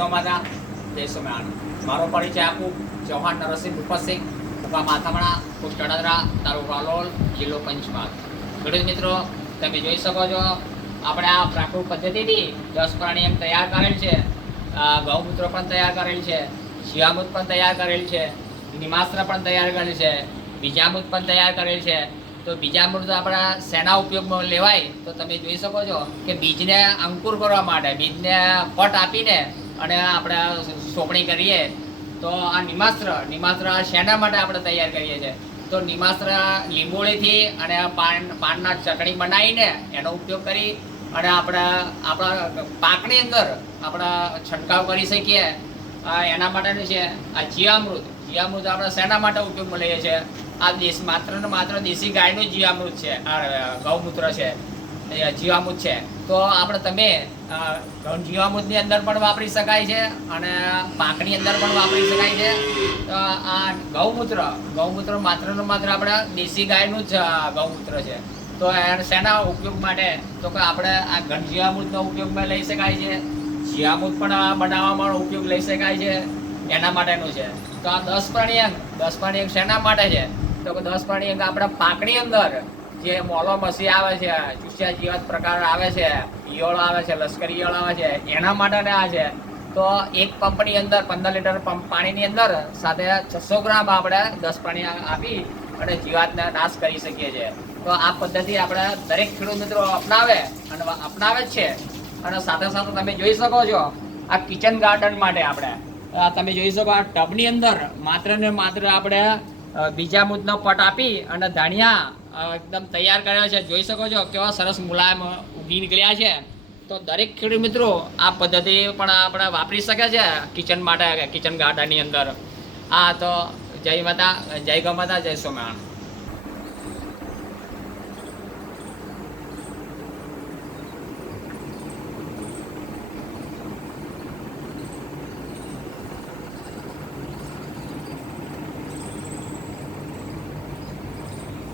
જય માતા જય સ્વામિનારાયણ. મારો પરિચય આપું ચૌહાણ નરસિંહ ભૂપતસિંહ, મુકામ માથામણા, પોસ્ટ વડોદરા, તાલુકો વાલોલ, જિલ્લો પંચમહાલ. ખેડૂત મિત્રો, તમે જોઈ શકો છો આપણે આ પ્રાકૃતિક પદ્ધતિથી 10 પ્રાણી એમ તૈયાર કરેલ છે. ગૌમૂત્ર પણ તૈયાર કરેલ છે, જીવામૃત પણ તૈયાર કરેલ છે, નિમાસ્ત્ર પણ તૈયાર કરેલ છે, બીજામૃત પણ તૈયાર કરેલ છે. તો બીજામૃત આપણા શેના ઉપયોગમાં લેવાય તો તમે જોઈ શકો છો કે બીજને અંકુર કરવા માટે, બીજને પટ આપીને અને આપણે સોંપણી કરીએ તો આ નિમાસ્ત્ર શેના માટે આપણે તૈયાર કરીએ છીએ. તો નિમાસ્ત્ર લીંબોળીથી અને પાનના ચટણી બનાવીને એનો ઉપયોગ કરી અને આપણા પાકની અંદર આપણે છંટકાવ કરી શકીએ. એના માટેનું છે આ જીવામૃત આપણે શેના માટે ઉપયોગમાં લઈએ છીએ. આ માત્ર દેશી ગાયનું જીવામૃત છે, આ ગૌમૂત્ર છે, જીવામૃત છે. તો તમે જીવામૃતની અંદર પણ વાપરી શકાય છે અને પાકની અંદર પણ વાપરી શકાય છે. તો આ ગૌમૂત્ર માત્ર આપણે દેશી ગાયનું જ ગૌમૂત્ર છે. તો શેના ઉપયોગ માટે તો કે આપણે આ ઘન જીવામૃતનો ઉપયોગમાં લઈ શકાય છે, જીવામૃત પણ બનાવવામાં ઉપયોગ લઈ શકાય છે, એના માટેનું છે. તો આ 10 પ્રાણી અંગ શેના માટે છે તો કે 10 પ્રાણી અંગ આપણા પાકની અંદર જે મોલો મસી આવે છે, ચૂસ્યા જીવાત પ્રકાર આવે છે, ઈયળો આવે છે, લશ્કરી ઈયળ આવે છે, એના માટે આ છે. તો એક પંપની અંદર 15 લીટર પાણીની અંદર સાથે 600 ગ્રામ આપણે 10 પ્રાણી આપી અને જીવાતને નાશ કરી શકીએ છીએ. તો આ પદ્ધતિ આપણે દરેક ખેડૂત મિત્રો અપનાવે જ છે. અને સાથે તમે જોઈ શકો છો આ કિચન ગાર્ડન માટે તમે જોઈ શકો આ ટબની અંદર માત્ર ને માત્ર આપણે બીજામૃતનો પટ આપી અને ધાણિયા એકદમ તૈયાર કર્યા છે. જોઈ શકો છો કેવા સરસ મુલાયમ ઉગી નીકળ્યા છે. તો દરેક ખેડૂત મિત્રો આ પદ્ધતિ પણ આપણે વાપરી શકે છે કિચન ગાર્ડનની અંદર. તો જય માતા, જય ગૌ માતા, જય સ્વામિનારાયણ.